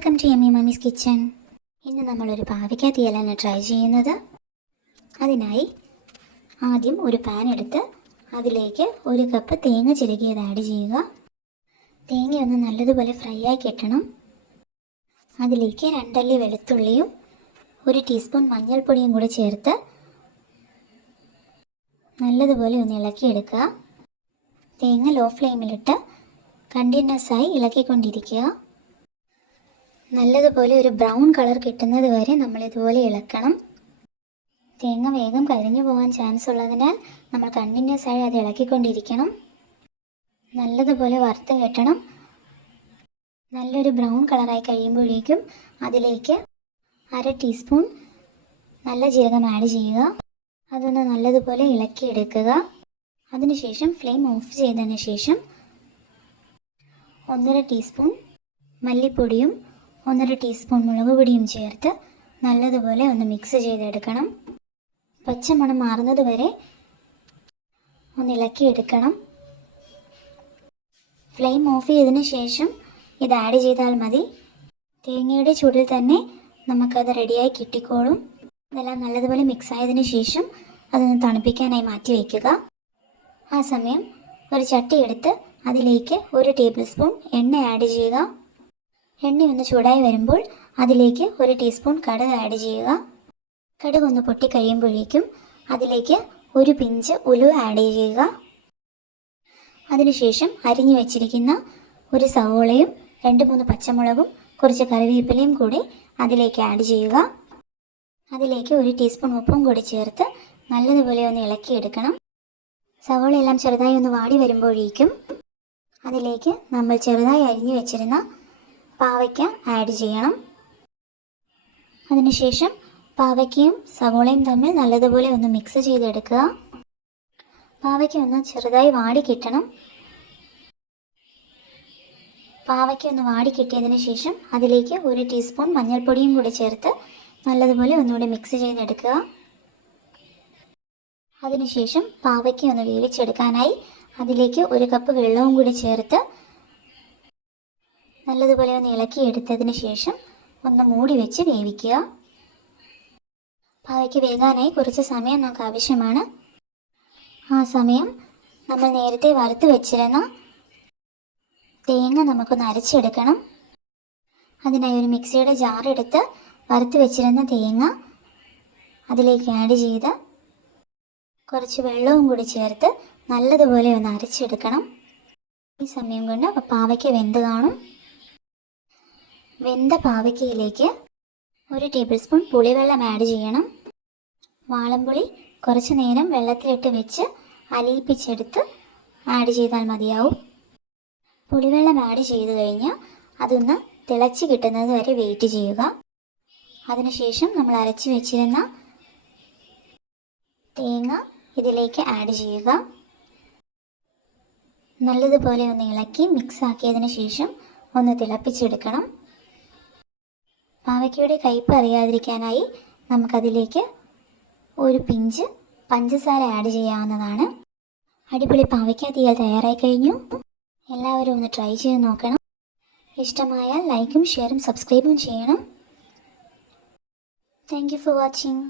Welcome to yummy mummy's kitchen. ഇന്ന് നമ്മളൊരു പാവയ്ക്ക തീയലാണ് ട്രൈ ചെയ്യുന്നത്. അതിനായി ആദ്യം ഒരു പാൻ എടുത്ത് അതിലേക്ക് 1 കപ്പ് തേങ്ങ ചിരകിയത് ആഡ് ചെയ്യുക. തേങ്ങയൊന്ന് നല്ലതുപോലെ ഫ്രൈ ആയി കിട്ടണം. അതിലേക്ക് 2 അല്ലി വെളുത്തുള്ളിയും 1 ടീസ്പൂൺ മഞ്ഞൾപ്പൊടിയും കൂടി ചേർത്ത് നല്ലതുപോലെ ഒന്ന് ഇളക്കിയെടുക്കുക. തേങ്ങ ലോ ഫ്ലെയിമിലിട്ട് കണ്ടിന്യൂസ് ആയി ഇളക്കിക്കൊണ്ടിരിക്കുക. നല്ലതുപോലെ ഒരു ബ്രൗൺ കളർ കിട്ടുന്നത് വരെ നമ്മളിതുപോലെ ഇളക്കണം. തേങ്ങ വേഗം കരിഞ്ഞു പോകാൻ ചാൻസ് ഉള്ളതിനാൽ നമ്മൾ കണ്ടിന്യൂസ് ആയി അത് ഇളക്കിക്കൊണ്ടിരിക്കണം. നല്ലതുപോലെ വറുത്ത് കിട്ടണം. നല്ലൊരു ബ്രൗൺ കളറായി കഴിയുമ്പോഴേക്കും അതിലേക്ക് 1/2 ടീസ്പൂൺ നല്ല ജീരകം ആഡ് ചെയ്യുക. അതൊന്ന് നല്ലതുപോലെ ഇളക്കിയെടുക്കുക. അതിനുശേഷം ഫ്ലെയിം ഓഫ് ചെയ്തതിന് ശേഷം 1/2 ടീസ്പൂൺ മല്ലിപ്പൊടിയും 1/2 ടീസ്പൂൺ മുളക് പൊടിയും ചേർത്ത് നല്ലതുപോലെ ഒന്ന് മിക്സ് ചെയ്തെടുക്കണം. പച്ചമണം മാറുന്നത് വരെ ഒന്ന് ഇളക്കിയെടുക്കണം. ഫ്ലെയിം ഓഫ് ചെയ്തതിന് ശേഷം ഇത് ആഡ് ചെയ്താൽ മതി. തേങ്ങയുടെ ചൂടിൽ തന്നെ നമുക്കത് റെഡിയായി കിട്ടിക്കോളും. ഇതെല്ലാം നല്ലതുപോലെ മിക്സ് ആയതിനു ശേഷം അതൊന്ന് തണുപ്പിക്കാനായി മാറ്റി വയ്ക്കുക. ആ സമയം ഒരു ചട്ടി എടുത്ത് അതിലേക്ക് 1 ടേബിൾ സ്പൂൺ എണ്ണ ആഡ് ചെയ്യുക. എണ്ണയൊന്ന് ചൂടായി വരുമ്പോൾ അതിലേക്ക് 1 ടീസ്പൂൺ കടുക് ആഡ് ചെയ്യുക. കടുക് ഒന്ന് പൊട്ടിക്കഴിയുമ്പോഴേക്കും അതിലേക്ക് 1 പിഞ്ച് ഉലുവ ആഡ് ചെയ്യുക. അതിനുശേഷം അരിഞ്ഞു വെച്ചിരിക്കുന്ന 1 സവോളയും 2-3 പച്ചമുളകും കുറച്ച് കറിവേപ്പിലയും കൂടി അതിലേക്ക് ആഡ് ചെയ്യുക. അതിലേക്ക് 1 ടീസ്പൂൺ ഉപ്പും കൂടി ചേർത്ത് നല്ലതുപോലെ ഒന്ന് ഇളക്കിയെടുക്കണം. സവോള എല്ലാം ചെറുതായി ഒന്ന് വാടി വരുമ്പോഴേക്കും അതിലേക്ക് നമ്മൾ ചെറുതായി അരിഞ്ഞു വെച്ചിരുന്ന പാവയ്ക്ക ആഡ് ചെയ്യണം. അതിനുശേഷം പാവയ്ക്കയും സവോളയും തമ്മിൽ നല്ലതുപോലെ ഒന്ന് മിക്സ് ചെയ്തെടുക്കുക. പാവയ്ക്ക ഒന്ന് ചെറുതായി വാടി കിട്ടണം. പാവയ്ക്ക ഒന്ന് വാടി കിട്ടിയതിന് ശേഷം അതിലേക്ക് 1 ടീസ്പൂൺ മഞ്ഞൾപ്പൊടിയും കൂടി ചേർത്ത് നല്ലതുപോലെ ഒന്നുകൂടി മിക്സ് ചെയ്തെടുക്കുക. അതിനുശേഷം പാവയ്ക്ക ഒന്ന് വേവിച്ചെടുക്കാനായി അതിലേക്ക് 1 കപ്പ് വെള്ളവും കൂടി ചേർത്ത് നല്ലതുപോലെ ഒന്ന് ഇളക്കിയെടുത്തതിന് ശേഷം ഒന്ന് മൂടി വെച്ച് വേവിക്കുക. പാവയ്ക്ക വേകാനായി കുറച്ച് സമയം നമുക്ക് ആവശ്യമാണ്. ആ സമയം നമ്മൾ നേരത്തെ വറുത്ത് വെച്ചിരുന്ന തേങ്ങ നമുക്കൊന്ന് അരച്ചെടുക്കണം. അതിനായി ഒരു മിക്സിയുടെ ജാർ എടുത്ത് വറുത്ത് വെച്ചിരുന്ന തേങ്ങ അതിലേക്ക് ആഡ് ചെയ്ത് കുറച്ച് വെള്ളവും കൂടി ചേർത്ത് നല്ലതുപോലെ ഒന്ന് അരച്ചെടുക്കണം. ഈ സമയം കൊണ്ട് പാവയ്ക്ക വെന്ത് കാണും. വെന്ത പാവയ്ക്കയിലേക്ക് 1 ടേബിൾ സ്പൂൺ പുളിവെള്ളം ആഡ് ചെയ്യണം. വാളംപുളി കുറച്ച് നേരം വെള്ളത്തിലിട്ട് വെച്ച് അലിയിപ്പിച്ചെടുത്ത് ആഡ് ചെയ്താൽ മതിയാവും. പുളിവെള്ളം ആഡ് ചെയ്ത് കഴിഞ്ഞ് അതൊന്ന് തിളച്ച് കിട്ടുന്നത് വരെ വെയിറ്റ് ചെയ്യുക. അതിനുശേഷം നമ്മൾ അരച്ച് വെച്ചിരുന്ന തേങ്ങ ഇതിലേക്ക് ആഡ് ചെയ്യുക. നല്ലതുപോലെ ഒന്ന് ഇളക്കി മിക്സ് ആക്കിയതിന് ശേഷം ഒന്ന് തിളപ്പിച്ചെടുക്കണം. പാവയ്ക്കയുടെ കയ്പ്പ് അറിയാതിരിക്കാനായി നമുക്കതിലേക്ക് 1 പിഞ്ച് പഞ്ചസാര ആഡ് ചെയ്യാവുന്നതാണ്. അടിപൊളി പാവയ്ക്ക തീയൽ തയ്യാറായി കഴിഞ്ഞു. എല്ലാവരും ഒന്ന് ട്രൈ ചെയ്ത് നോക്കണം. ഇഷ്ടമായാൽ ലൈക്കും ഷെയറും സബ്സ്ക്രൈബും ചെയ്യണം. Thank you for watching.